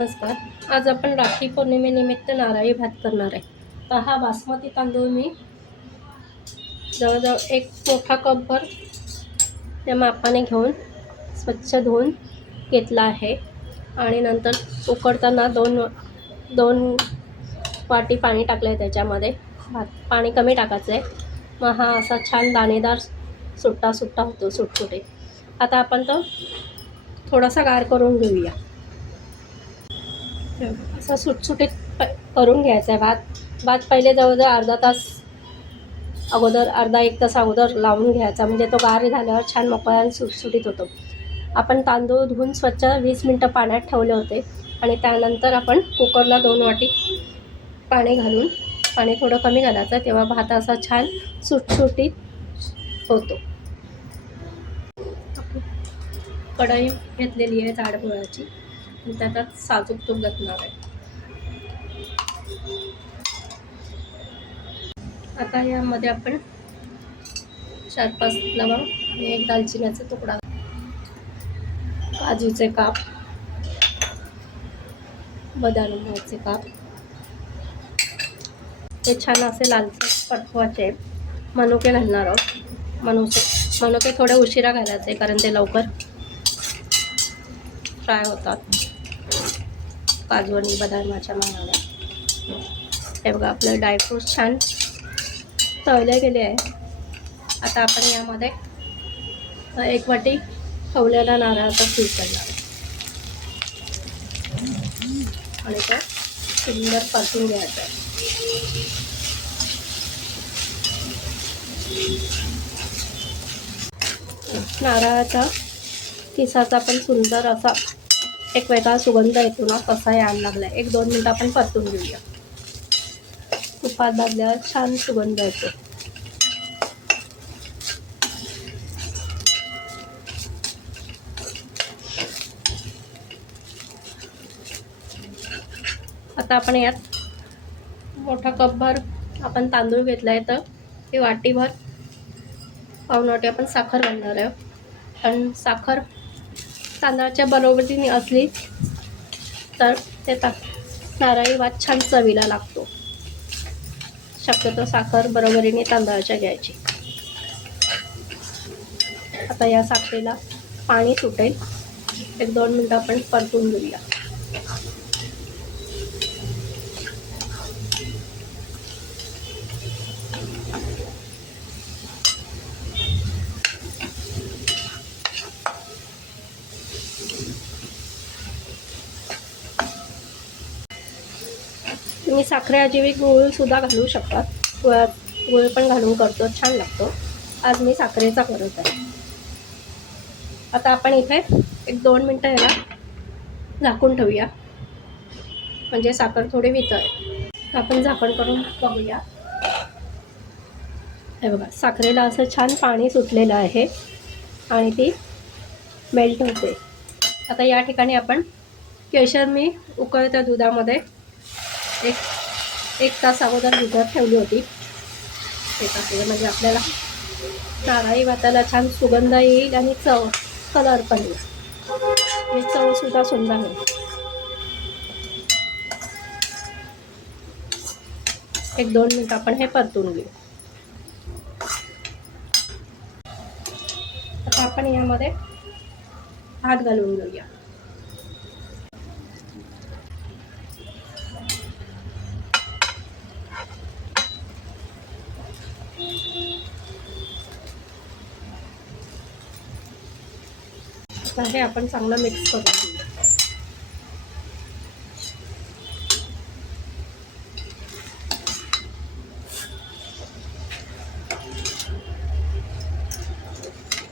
नमस्कार. आज आपण राखी पौर्णिमेनिमित्त नारळी भात करणार आहे. तर हा बासमती तांदूळ मी जवळजवळ एक मोठा कपभर त्या मापाने घेऊन स्वच्छ धुवून घेतला आहे आणि नंतर उकडताना दोन वाटी पाणी टाकलं आहे. त्याच्यामध्ये पाणी कमी टाकायचं आहे. मग हा असा छान दाणेदार सुट्टा होतो सुटसुटीत. आता आपण तो थोडासा गार करून घेऊया. असं सुटसुटीत करून घ्यायचा आहे भात पहिले जवळजवळ अर्धा एक तास अगोदर लावून घ्यायचा, म्हणजे तो गार झाल्यावर छान मोकळा आणि सुटसुटीत होतो. आपण तांदूळ धुवून स्वच्छ 20 मिनटं पाण्यात ठेवले होते आणि त्यानंतर आपण कुकरला 2 वाटी पाणी घालून, पाणी थोडं कमी घालायचं, तेव्हा भात असा छान सुटसुटीत होतो. कढई घेतलेली आहे जाड गुळाची आणि त्यात साजूक तूप घालणार आहे. आता यामध्ये आपण 4-5 लवंग आणि 1 दालचिन्याचा तुकडा, काजूचे काप, बदामाचे काप, हे छान असे लालसर परतवायचे. मनुके घालणार आहोत. मनुके थोडे उशिरा घालायचे कारण ते लवकर फ्राय होतात काजू आणि बदामाच्या मानाने. हे बघा, आपले ड्रायफ्रूट्स छान तळले गेले आहे. आता आपण यामध्ये 1 वाटी खवलेला नारळाचा पीठ घालणार आणि तो सुंदर परतून घ्यायचा आहे. नारळाचा किसाचा पण सुंदर असा एक वेगळा सुगंध येतो ना, तसा यायला लागला. 1-2 मिनटं आपण परतून घेऊया. तुपात भाजल्यावर छान सुगंध येतो. आता आपण यात मोठा कपभर आपण तांदूळ घेतला आहे, तर ते वाटीभर पाऊण वाटी आपण साखर घालणार आहे. आणि साखर तांदळाच्या बरोबरीने असली तर ते नारळी भात छान चवीला लागतो. शक्यतो साखर बरोबरीने तांदळाच्या घ्यायची. आता या साखरेला पाणी सुटेल. 1-2 मिनटं आपण परतून घेऊया. तुम्ही साखरेऐवजी गूळ सुद्धा घालू शकता. गूळ पण घालून करतो, छान लागतो. आज मी साखरेचा करत आहे. आता आपण इथे 1-2 मिनटं याला झाकून ठेवूया, म्हणजे साखर थोडी वितळेल. आपण झाकण करून बघूया. हे बघा, साखरेला असं छान पाणी सुटलेलं आहे आणि ती मेल्ट होते. आता या ठिकाणी आपण केशर मी उकळत्या दुधामध्ये एक तास अगोदर भिजत ठेवली होती. ते टाकले म्हणजे आपल्याला नारळी भाताला छान सुगंध येईल आणि कलर पण येईल आणि चवसुद्धा सुंदर होईल. 1-2 मिनटं आपण हे परतून घेऊ. आता आपण यामध्ये भात घालून घेऊया. हे आपण चांगलं मिक्स करून घेऊया.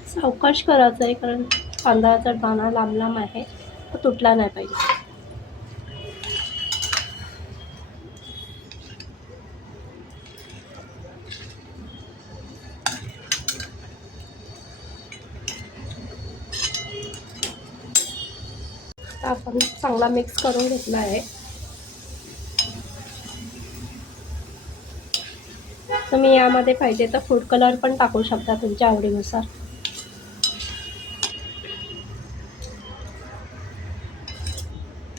सावकाश करायचं आहे कारण तांदळाचा दाणा लांब आहे, तो तुटला नाही पाहिजे. आपण चांगला मिक्स करून घेतला आहे. तुम्ही यामध्ये पाहिजे तर फूड कलर पण टाकू शकता तुमच्या आवडीनुसार.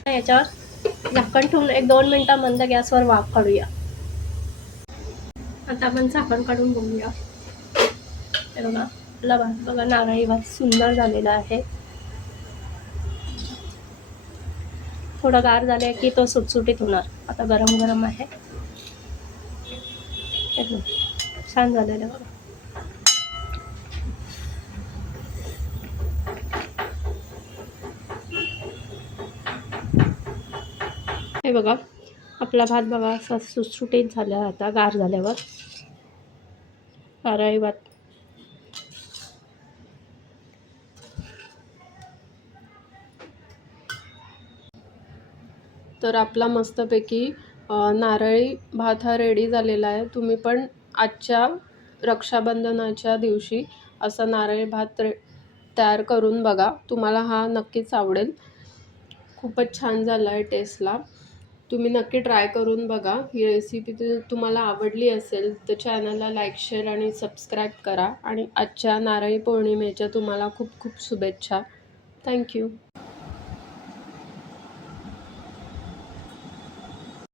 याच्यावर झाकण ठेवून 1-2 मिनटं मंद गॅसवर वाफ काढूया. आता आपण झाकण काढून बघूया. हे बघा, आपला भात बघा, नारळी भात सुंदर झालेला आहे. थोडं गार झालं की तो सुटसुटीत होणार. आता गरम गरम आहे. एकदम छान झालेलं आहे बघा. हे बघा, आपला भात बघा असा सुटसुटीत झाला. आता गार झाल्यावर नारळी भात. तर आपला मस्तपैकी नारळी भात हा रेडी झालेला आहे. तुम्ही पण आजच्या रक्षाबंधनाच्या दिवशी असा नारळी भात तयार करून बघा. तुम्हाला हा नक्कीच आवडेल. खूपच छान झाला आहे टेस्टला. तुम्ही नक्की ट्राय करून बघा. ही रेसिपी तुम्हाला आवडली असेल तर चॅनलला लाईक, शेअर आणि सबस्क्राईब करा. आणि आजच्या नारळी पौर्णिमेच्या तुम्हाला खूप खूप शुभेच्छा. थँक्यू.